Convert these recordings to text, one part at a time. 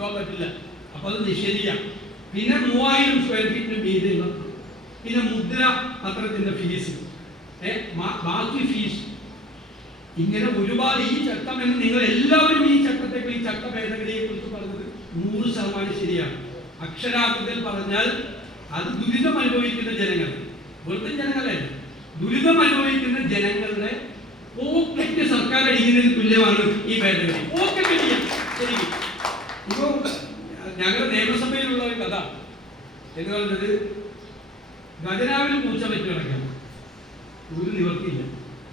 കൊണ്ടുപോകാൻ പറ്റില്ല. അപ്പൊ അത് നിഷേധിക്കാം. പിന്നെ മൂവായിരം സ്ക്വയർ ഫീറ്റിന് മീതെയുള്ള പിന്നെ മുദ്ര പത്രത്തിന്റെ ഫീസ് ബാക്കി ഫീസ് ഇങ്ങനെ ഒരുപാട് ഈ ചട്ടം എന്ന് നിങ്ങൾ എല്ലാവരും ഈ ചട്ടത്തെ ഈ ചട്ട ഭേദഗതിയെ കുറിച്ച് പറഞ്ഞത് നൂറ് ശതമാനം ശരിയാണ്. അക്ഷരാർത്ഥത്തിൽ പറഞ്ഞാൽ അത് ദുരിതം അനുഭവിക്കുന്ന ജനങ്ങൾ. വെറുതെ ജനങ്ങളെ ദുരിതം അനുഭവിക്കുന്ന ജനങ്ങളുടെ പോക്കറ്റ് സർക്കാർ അടിക്കുന്നതിന് തുല്യമാണ് ഈ ഭേദഗതി. പോക്കറ്റ് ശരിക്കും. ഞങ്ങളുടെ നിയമസഭയിലുള്ള ഒരു കഥ എന്ന് പറഞ്ഞത് ഖജനാവിൽ പൂച്ച പറ്റി ഒരു നിവർത്തിയില്ല.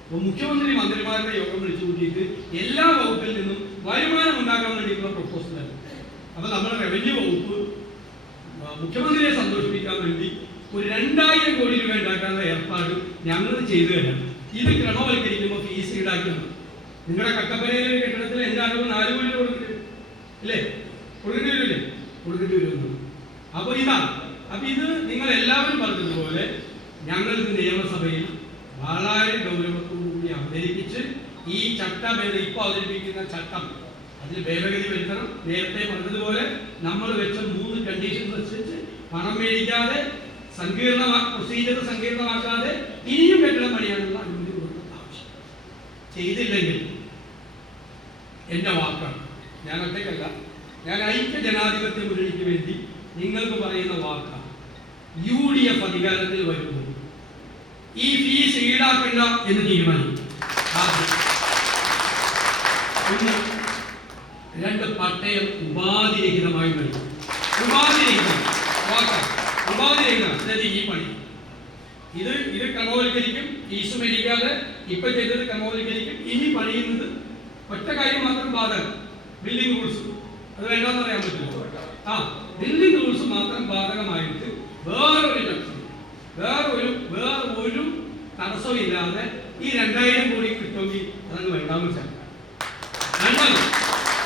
അപ്പോൾ മുഖ്യമന്ത്രി മന്ത്രിമാരുടെ യോഗം വിളിച്ചു കൂട്ടിയിട്ട് എല്ലാ വകുപ്പിൽ നിന്നും വരുമാനം ഉണ്ടാക്കാൻ വേണ്ടിയിട്ടുള്ള പ്രപ്പോസലാണ് അപ്പൊ നമ്മുടെ റവന്യൂ വകുപ്പ് മുഖ്യമന്ത്രിയെ സന്തോഷിപ്പിക്കാൻ വേണ്ടി ഒരു രണ്ടായിരം കോടി രൂപ ഉണ്ടാക്കാനുള്ള ഏർപ്പാട് ഞങ്ങൾ ചെയ്തു തരാം ഇത് ക്രമവൽക്കരിക്കുമ്പോൾ ഫീസ് ഈടാക്കണം നിങ്ങളുടെ കട്ടപ്പനയിലെ കെട്ടിടത്തിൽ എന്റെ അറിവ് നാല് കോടി രൂപ കൊടുക്കേണ്ടി കൊടുക്കേണ്ടി വരില്ലേ? വരുമെന്ന് അപ്പൊ ഇതാണ്. അപ്പൊ ഇത് നിങ്ങൾ എല്ലാവരും പറഞ്ഞതുപോലെ ഞങ്ങൾ ഇത് നിയമസഭയിൽ വളരെ ഗൗരവത്തോടുകൂടി അവതരിപ്പിച്ച് ഈ ചട്ടഭേദ ഇപ്പൊ അവതരിപ്പിക്കുന്ന ചട്ടം അതിൽ ഭേദഗതി വരുത്തണം. നേരത്തെ പറഞ്ഞതുപോലെ നമ്മൾ വെച്ച മൂന്ന് കണ്ടീഷൻ അനുസരിച്ച് പണം മേടിക്കാതെ സങ്കീർണ പ്രൊസീജിയർ സങ്കീർണമാക്കാതെ ഇനിയും കെട്ടിടം പണിയാനുള്ള അനുമതി കൊടുക്കുന്ന ആവശ്യം ചെയ്തില്ലെങ്കിൽ എന്റെ വാക്കാണ് ഞാൻ ഒറ്റയ്ക്കല്ല ഞാൻ ഐക്യ ജനാധിപത്യ മുന്നണിക്ക് വേണ്ടി നിങ്ങൾക്ക് പറയുന്ന വാക്കാണ് അധികാരത്തിൽ വരുന്നു ഈ ഫീസ് ഈടാക്കില്ല എന്ന് തീരുമാനിക്കും. രണ്ട് പട്ടയം ഉപാധിരഹിതമായി വരും ഉപാധിരഹിതം. ഉപാധിരഹിതം. ഈ പണി. ഇത് ഇത് ക്രമവൽക്കരിക്കും. ഫീസ് മേടിക്കാതെ ഇപ്പൊ ചെയ്തത് ക്രമവൽക്കരിക്കും. ഇനി പണിയുന്നത് ഒറ്റ കാര്യം മാത്രം ബാധകം ബില്ലിംഗ് റൂൾസ് അത് വേണ്ടെന്ന് പറയാൻ പറ്റില്ല. ആ ബില്ലിംഗ് റൂൾസ് മാത്രം ബാധകമായിട്ട് വേറൊരു ലക്ഷ്യം വേറൊരു വേറെ ഒരു തടസ്സവും ഇല്ലാതെ ഈ രണ്ടായിരം കോടി കിട്ടുമെങ്കിൽ അതങ്ങ് വേണ്ടാന്ന് വെച്ചാൽ രണ്ടാമത്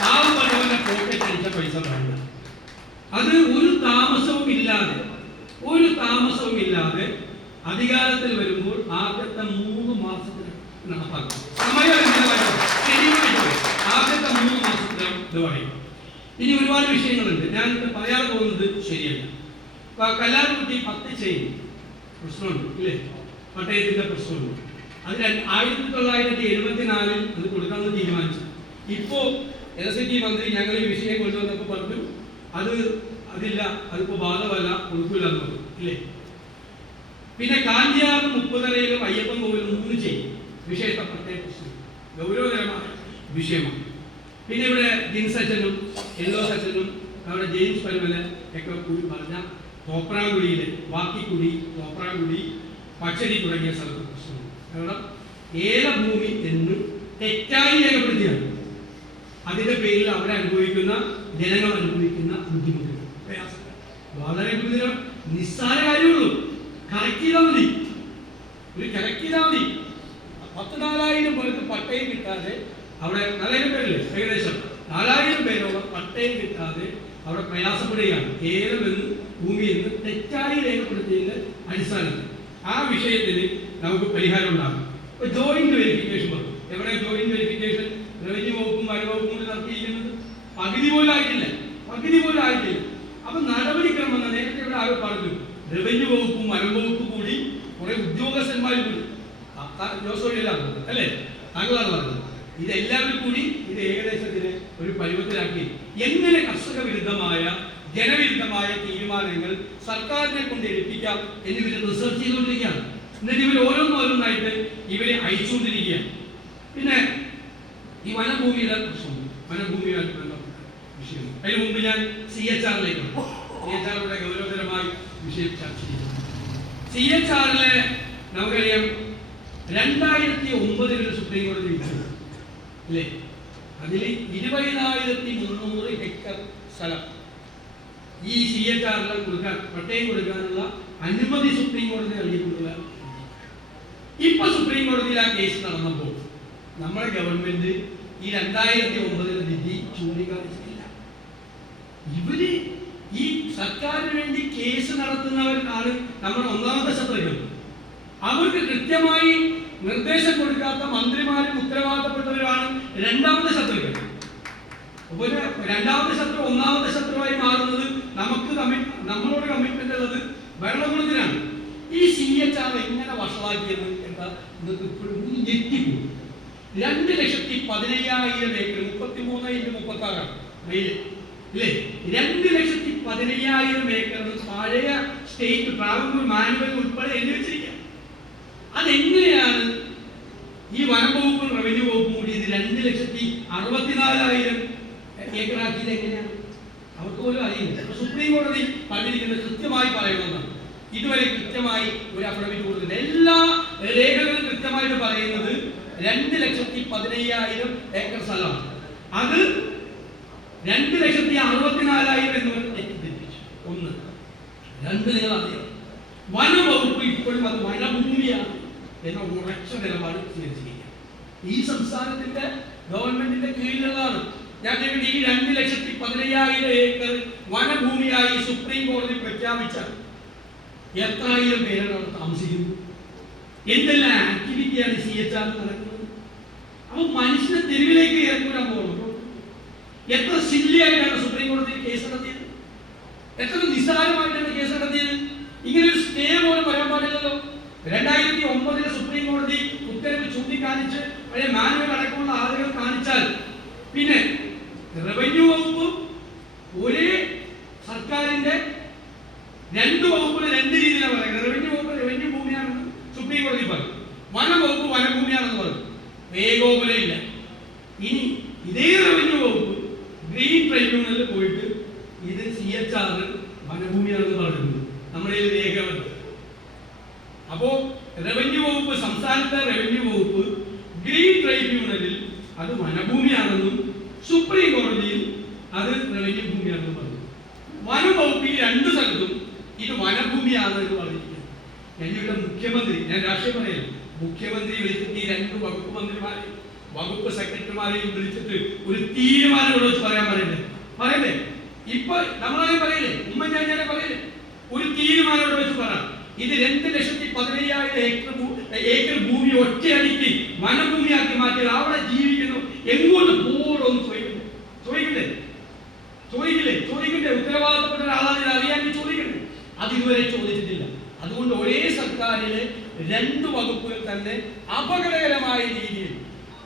പാവപ്പെട്ടവന്റെ പോക്കറ്റ് അടിച്ച പൈസ വേണ്ട. അത് ഒരു താമസവും ഇല്ലാതെ ഒരു താമസവും ഇല്ലാതെ അധികാരത്തിൽ വരുമ്പോൾ ആദ്യത്തെ മൂന്ന് മാസത്തിൽ നടപ്പാക്കും. ആദ്യത്തെ മൂന്ന് മാസത്തിൽ ഇനി ഒരുപാട് വിഷയങ്ങളുണ്ട്. ഞാൻ ഇത് പറയാതെ പോകുന്നത് ശരിയല്ല. കല്ലാർകുട്ടി പത്ത് ചെയ്യും. പ്രശ്നമുണ്ട് ഇല്ലേ പട്ടയത്തിന്റെ പ്രശ്നമുണ്ട്. അത് രണ്ട്- ആയിരത്തി തൊള്ളായിരത്തി എഴുപത്തിനാലിൽ അത് കൊടുക്കാമെന്ന് തീരുമാനിച്ചു. ഇപ്പോ എലക്ട്രിസിറ്റി മന്ത്രി ഞങ്ങൾ ഈ വിഷയം കൊണ്ടുവന്നപ്പോൾ പറഞ്ഞു അത് അതില്ല അതിപ്പോ ബാധകമല്ല കൊടുക്കില്ല എന്ന് പറഞ്ഞു ഇല്ലേ പിന്നെ കാഞ്ചിയാർ മുപ്പതരയിലും അയ്യപ്പൻ കോവിലും മൂന്ന് ചെയ്യും. വിഷയത്തെ പ്രത്യേക പ്രശ്നം. ഗൗരവകരമായ വിഷയമാണ്. പിന്നെ ഇവിടെ ജിൻസ് അച്ഛനും എല്ലോ അച്ഛനും അവിടെ ജെയിംസ് പരുമല ഒക്കെ കൂടി പറഞ്ഞ തോപ്രാങ്കുടിയിലെ വാക്കിക്കുടി തോപ്രാങ്കുടി പച്ചടി തുടങ്ങിയ സ്ഥലത്ത് പ്രശ്നമുണ്ട്. കാരണം ഏലഭൂമി എന്ന് തെറ്റായി രേഖപ്പെടുത്തിയാണ്. അതിന്റെ പേരിൽ അവരെ അനുഭവിക്കുന്ന ജനങ്ങൾ അനുഭവിക്കുന്ന ബുദ്ധിമുട്ടുകൾ പ്രയാസങ്ങൾ. വളരെ ഗുരുതരം നിസ്സാര കാര്യമുള്ളൂ. കറക്റ്റ് മതി. ഒരു കറക്റ്റ് ചെയ്താൽ മതി. പത്ത് നാലായിരം പേർക്ക് പട്ടയം കിട്ടാതെ അവിടെ നാലായിരം പേരില്ലേ? ഏകദേശം നാലായിരം പേരോളം പട്ടയം കിട്ടാതെ അവിടെ പ്രയാസപ്പെടുകയാണ്. ഏതെന്ന് ഭൂമി എന്ന് തെറ്റായി രേഖപ്പെടുത്തിയതിന്റെ അടിസ്ഥാനത്തിൽ. ആ വിഷയത്തിൽ നമുക്ക് പരിഹാരം ഉണ്ടാകും. ഇപ്പൊ ജോയിന്റ് വെരിഫിക്കേഷൻ പറഞ്ഞു എവിടെ ജോയിന്റ് വെരിഫിക്കേഷൻ റവന്യൂ വകുപ്പും വനവകുപ്പും കൂടി നടത്തിയിരിക്കുന്നത് പകുതി പോലും ആയിട്ടില്ല. പകുതി പോലും ആയിട്ടില്ല. അപ്പൊ നടപടിക്രമം നേരത്തെ ഇവിടെ ആരോ പറഞ്ഞു. റവന്യൂ വകുപ്പും വനം വകുപ്പും കൂടി കുറെ ഉദ്യോഗസ്ഥന്മാർ കൂടി. ആ, അല്ലേ? താങ്കളാണ് പറഞ്ഞത്. ഇതെല്ലാവരും കൂടി ഇത് ഏകദേശത്തിന് ഒരു പരുവത്തിലാക്കി എങ്ങനെ കർഷക വിരുദ്ധമായ ജനവിരുദ്ധമായ തീരുമാനങ്ങൾ സർക്കാരിനെ കൊണ്ട് എടുപ്പിക്കാം എന്നിവർ റിസർച്ച് ചെയ്തുകൊണ്ടിരിക്കുകയാണ്. എന്നിട്ട് ഇവർ ഓരോന്നോരോന്നായിട്ട് ഇവരെ അയച്ചുകൊണ്ടിരിക്കുകയാണ്. പിന്നെ ഈ വനഭൂമിയുടെ പ്രശ്നം വനഭൂമിയുമായിട്ട് ബന്ധപ്പെട്ട വിഷയം. അതിന് മുമ്പ് ഞാൻ സി എച്ച് ആറിലേക്ക് സി എച്ച് ആർ ഇവിടെ ഗൗരവതരമായി വിഷയം ചർച്ച ചെയ്തു. സി എച്ച് ആറിലെ നമുക്കറിയാം രണ്ടായിരത്തി ഒമ്പതിൽ സുപ്രീം കോടതി വിധിച്ചു. അല്ലേ? അതിൽ ഇരുപതിനായിരത്തി മുന്നൂറ് ഹെക്ടർ സ്ഥലം. ഈ സി എച്ച് ആറിൽ കൊടുക്കാൻ പട്ടയം കൊടുക്കാനുള്ള അനുമതി സുപ്രീം കോടതി നൽകിയിട്ടുള്ള ഇപ്പൊ സുപ്രീം കോടതിയിൽ ആ കേസ് നടന്നപ്പോൾ നമ്മുടെ ഗവൺമെന്റ് ഈ രണ്ടായിരത്തി ഒമ്പതിലെ വിധി ചൂണ്ടിക്കാണിച്ചിട്ടില്ല. ഇവർ ഈ സർക്കാരിന് വേണ്ടി കേസ് നടത്തുന്നവർക്കാണ് നമ്മൾ ഒന്നാമത്തെ ശത്രുക്കൾ. അവർക്ക് കൃത്യമായി നിർദ്ദേശം കൊടുക്കാത്ത മന്ത്രിമാരും ഉത്തരവാദിത്തപ്പെട്ടവരുമാണ് രണ്ടാമത്തെ ശത്രുക്കൾ. അപ്പോൾ രണ്ടാമത്തെ ശത്രു ഒന്നാമത്തെ നമ്മളോട് കമ്മിറ്റ്മെന്റ് ഉള്ളത് ഭരണകൂടത്തിനാണ്. ഈ സി എച്ച് ആർ എങ്ങനെ വഷളാക്കിയത് എന്താ ഇന്നത്തെ ഇപ്പോഴും ഒന്ന് ഞെട്ടിപ്പോയി രണ്ട് ലക്ഷത്തി പതിനയ്യായിരം ഏക്കർ മുപ്പത്തി മൂന്ന് ഇന്റു മുപ്പത്തി ആറാണ് ഇല്ലേ? രണ്ട് ലക്ഷത്തി പതിനയ്യായിരം ഏക്കർ പഴയ സ്റ്റേറ്റ് പ്രാഥമിക മാനുവൽ ഉൾപ്പെടെ എഴുതി വെച്ചിരിക്കുക. അതെങ്ങനെയാണ് ഈ വനം വകുപ്പും റവന്യൂ വകുപ്പും കൂടി ഇത് രണ്ട് ലക്ഷത്തി അറുപത്തിനാലായിരം ഏക്കറാക്കിയത് എങ്ങനെയാണ്? അവർക്ക് പോലും അറിയില്ല സുപ്രീം കോടതി പറഞ്ഞിരിക്കുന്നത് കൃത്യമായി പറയുന്നതാണ്. ഇതുവരെ കൃത്യമായി ഒരു അഫിഡവിറ്റ് കൊടുത്തില്ല എല്ലാ രേഖകളും കൃത്യമായിട്ട് പറയുന്നത് രണ്ട് ലക്ഷത്തി പതിനയ്യായിരം ഏക്കർ സ്ഥലമാണ് അത് രണ്ട് ലക്ഷത്തി അറുപത്തിനാലായിരം എന്ന് പറഞ്ഞ് തെറ്റിദ്ധരിപ്പിച്ചു ഒന്ന്. രണ്ട് നിങ്ങൾ വനവകുപ്പ് ഇപ്പോഴും അത് വനഭൂമിയാണ് എന്ന ഉറച്ച നിലപാട് സ്വീകരിച്ചിരിക്കുക ഈ സംസ്ഥാനത്തിന്റെ ഗവൺമെന്റിന്റെ കീഴിലുള്ളതാണ്. ഞാൻ ഈ രണ്ട് ലക്ഷത്തി പതിനയ്യായിരം ഏക്കർ വനഭൂമിയായി സുപ്രീം കോടതി പ്രഖ്യാപിച്ച എത്രായിരം പേരാണ് അവിടെ താമസിക്കുന്നത്? എന്തെല്ലാം ആക്ടിവിറ്റിയാണ് സി എച്ച് ആർ നടക്കുന്നത്? അപ്പൊ മനുഷ്യനെ തെരുവിലേക്ക് ഏർപ്പെടാൻ പോകുന്നു. എത്ര സില്ലിയായിട്ടാണ് സുപ്രീം കോടതി കേസ് നടത്തിയത്? എത്ര നിസ്സാരമായിട്ടാണ് കേസ് നടത്തിയത്? ഇങ്ങനെ ഒരു സ്റ്റേ പോലും വരാൻ പാടില്ലല്ലോ. രണ്ടായിരത്തി ഒമ്പതിലെ സുപ്രീം കോടതി ഉത്തരവ് ചൂണ്ടിക്കാണിച്ച് പഴയ മാനുവൽ അടക്കമുള്ള ആളുകൾ കാണിച്ചാൽ പിന്നെ റവന്യൂ വകുപ്പ് ഒരേ സർക്കാരിന്റെ രണ്ട് വകുപ്പിന് രണ്ട് രീതിയിലാണ് പറയുന്നത് റവന്യൂ വകുപ്പ് റവന്യൂ ഭൂമിയാണെന്ന് സുപ്രീം കോടതി പറയും വനവകുപ്പ് വനഭൂമിയാണെന്ന് പറയും ഏകോപനമില്ല ഇനി ഇതേ റവന്യൂ വകുപ്പ് ഗ്രീൻ ട്രൈബ്യൂണലിൽ പോയിട്ട് ഇത് സി എച്ച് ആർ വനഭൂമിയാണെന്ന് പറയുന്നത് നമ്മുടെ ഈ രേഖകളുണ്ട്. അപ്പോ റവന്യൂ വകുപ്പ് സംസ്ഥാനത്തെ റവന്യൂ വകുപ്പ് ഗ്രീൻ ട്രൈബ്യൂണലിൽ അത് വനഭൂമിയാണെന്നും സുപ്രീം കോടതിയിൽ അത് റവന്യൂ ഭൂമിയാണെന്നും പറഞ്ഞു. വനം വകുപ്പ് രണ്ട് സ്ഥലത്തും ഇത് വനഭൂമിയാണെന്ന് ഞാൻ ഞങ്ങളുടെ മുഖ്യമന്ത്രി ഞാൻ രാഷ്ട്രീയം പറയാം മുഖ്യമന്ത്രി വിളിച്ചിട്ട് ഈ രണ്ട് വകുപ്പ് മന്ത്രിമാരെ വകുപ്പ് സെക്രട്ടറിമാരെയും വിളിച്ചിട്ട് ഒരു തീരുമാനം പറയാൻ പറയണ്ടേ? പറയണ്ടേ? ഇപ്പൊ നമ്മളായി പറയില്ലേ? ഉമ്മൻചാണ്ടിയെ പറയില്ലേ ഒരു തീരുമാനം വെച്ച് പറ ഇത് രണ്ട് ലക്ഷത്തി പതിനയ്യായിരം ഏക്കർ ഏക്കർ ഭൂമി ഒറ്റയടിക്ക് വനഭൂമിയാക്കി മാറ്റിയത് അവിടെ ജീവിക്കുന്നു. എങ്ങോട്ട് പോകണമെന്ന് ചോദിക്കുന്നു ചോദിക്കില്ലേ അത് ഇതുവരെ ചോദിച്ചിട്ടില്ല. അതുകൊണ്ട് ഒരേ സർക്കാരിലെ രണ്ട് വകുപ്പുകൾ തന്നെ അപകടകരമായ രീതിയിൽ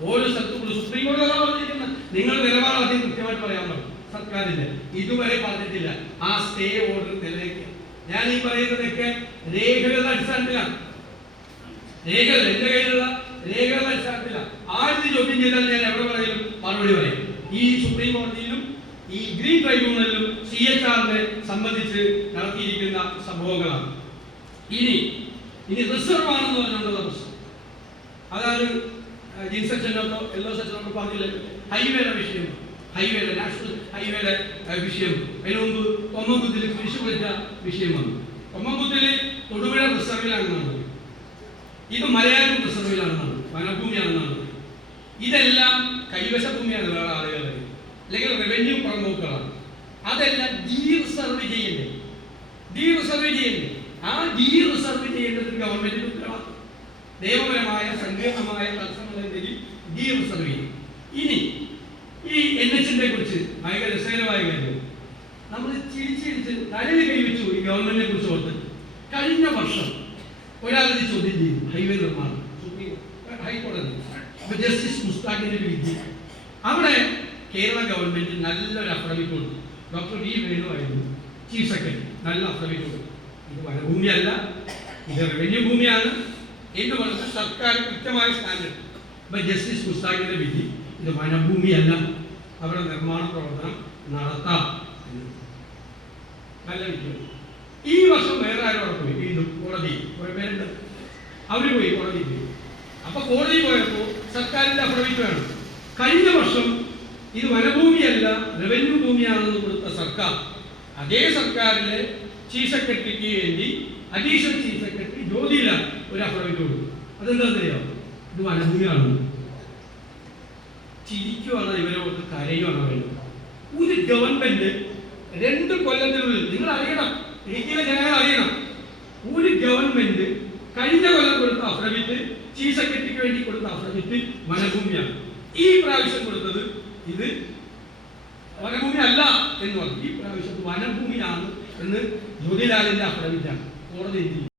ഓരോ സ്ഥലത്തും സുപ്രീം കോടതി അതാ പറഞ്ഞിരിക്കുന്നത്. നിങ്ങൾ നിലപാട് അതിന് കൃത്യമായിട്ട് പറയാൻ പറഞ്ഞു സർക്കാരിന്റെ ഇതുവരെ പറഞ്ഞിട്ടില്ല. ആ സ്റ്റേ ഓർഡർ നിലനിൽക്കുക. ഞാൻ ഈ പറയുന്നതൊക്കെ രേഖകളുടെ അടിസ്ഥാനത്തിലാണ്. രേഖകൾ എന്റെ കയ്യിലുള്ള രേഖകളുടെ അടിസ്ഥാനത്തിലാണ്. ആരുടെ ചോദ്യം ചെയ്താൽ ഞാൻ എവിടെ പറയും? മറുപടി പറയും. ഈ സുപ്രീം കോടതിയിലും ഈ ഗ്രീൻ ട്രൈബ്യൂണലിലും സി എച്ച് ആറിനെ സംബന്ധിച്ച് നടത്തിയിരിക്കുന്ന സംഭവങ്ങളാണ്. ഇനി ഇനി റിസർവ് ആണെന്ന് പറഞ്ഞുകൊണ്ടുള്ള പ്രശ്നം അതായത് ജിൻ സെക്ഷനൊക്കെ എല്ലോ സെക്ഷനൊക്കെ പറഞ്ഞില്ല? ഹൈവേയുടെ വിഷയം. ഹൈവേയുടെ നാഷണൽ ഹൈവേയുടെ വിഷയം. അതിനു മുമ്പ് കൊമ്മംകുത്തിൽ കൃഷി പൊളിച്ച വിഷയം വന്നു. കൊമ്മംകുത്തിൽ തൊടുപുഴ നടന്നത്. ഇത് മലയാളം റിസർവിലാണ് നടന്നത്. വനഭൂമിയാണ് നടന്നത്. ഇതെല്ലാം കൈവശ ഭൂമിയാണ് വേറെ ആളുകളുടെ അല്ലെങ്കിൽ റവന്യൂ പ്രമുഖുകളാണ് അതെല്ലാം ഡീ റിസർവ് ചെയ്യണ്ടേ? ഡീ റിസർവ് ചെയ്യണ്ടേ? ആ ഡീ റിസർവ് ചെയ്യേണ്ടത് ഗവൺമെന്റിന് ഉത്തരവാദിത്വം നിയമപരമായ സങ്കീർണമായ തടസ്സങ്ങളുണ്ടെങ്കിൽ ഡീ റിസർവ് ചെയ്യും. ഇനി ഈ എൻ എച്ചിനെ കുറിച്ച് ഭയങ്കര രസകരമായ കാര്യം. നമ്മൾ ചിരിച്ചിരിച്ച് തലയിൽ കൈവച്ചു ഈ ഗവൺമെന്റിനെ കുറിച്ച് ഓർത്ത്. കഴിഞ്ഞ വർഷം ഒരാളത് ചോദ്യം ചെയ്തു. ഹൈവേ നിർമ്മാണം. ഹൈക്കോടതി. ജസ്റ്റിസ് മുസ്താഖിന്റെ വിധി. അവിടെ കേരള ഗവൺമെന്റ് നല്ലൊരു അഫിഡവിറ്റ് കൊടുത്തു ഡോക്ടർ വി വേണു ആയിരുന്നു. ചീഫ് സെക്രട്ടറി നല്ല അഫിഡവിറ്റ് കൊടുത്തു ഇത് വനഭൂമിയല്ല ഇത് റവന്യൂ ഭൂമിയാണ്. എന്ന് പറഞ്ഞ സർക്കാർ കൃത്യമായ സ്റ്റാൻഡേർഡ് ഇപ്പൊ ജസ്റ്റിസ് മുസ്താഖിന്റെ വിധി ഇത് വനഭൂമിയല്ല. അവിടെ നിർമ്മാണ പ്രവർത്തനം നടത്താം. നല്ല വിധിയാണ് ഈ വർഷം വേറെ ആരും അവിടെ പോയി? വീണ്ടും കോടതി പേരുണ്ട്. അവർ പോയി കോടതി പോയി. അപ്പൊ കോടതി പോയപ്പോ സർക്കാരിന്റെ അഫിഡവിറ്റ് വേണം. കഴിഞ്ഞ വർഷം ഇത് വനഭൂമിയല്ല റവന്യൂ ഭൂമിയാണെന്ന് കൊടുത്ത സർക്കാർ. അതേ സർക്കാരിലെ ചീഫ് സെക്രട്ടറിക്ക് വേണ്ടി അഡീഷണൽ ചീഫ് സെക്രട്ടറി ജ്യോതിയില ഒരു അഫിഡവിറ്റ് കൊടുത്തു അതെന്താണെന്നറിയോ? ഇത് വനഭൂമിയാണ്. ചിരിക്കുവാണ് ഇവരോട് കരയുവാണ് പറയുന്നത് ഒരു ഗവൺമെന്റ് രണ്ട് കൊല്ലത്തിനുള്ളിൽ നിങ്ങൾ അറിയണം ഡൽഹിയിലെ ജനങ്ങൾ അറിയണം. ഒരു ഗവൺമെന്റ് കഴിഞ്ഞ കൊല്ലം കൊടുത്ത അഫിഡവിറ്റ് ചീഫ് സെക്രട്ടറിക്ക് വേണ്ടി കൊടുത്ത അഫിഡവിറ്റ് വനഭൂമിയാണ്. ഈ പ്രാവശ്യം കൊടുത്തത് ഇത് വനഭൂമി അല്ല എന്ന് പറഞ്ഞു. ഈ പ്രാവശ്യം വനഭൂമിയാണ് എന്ന് ജ്യോതിലാലിന്റെ അഭിപ്രായം കോടതി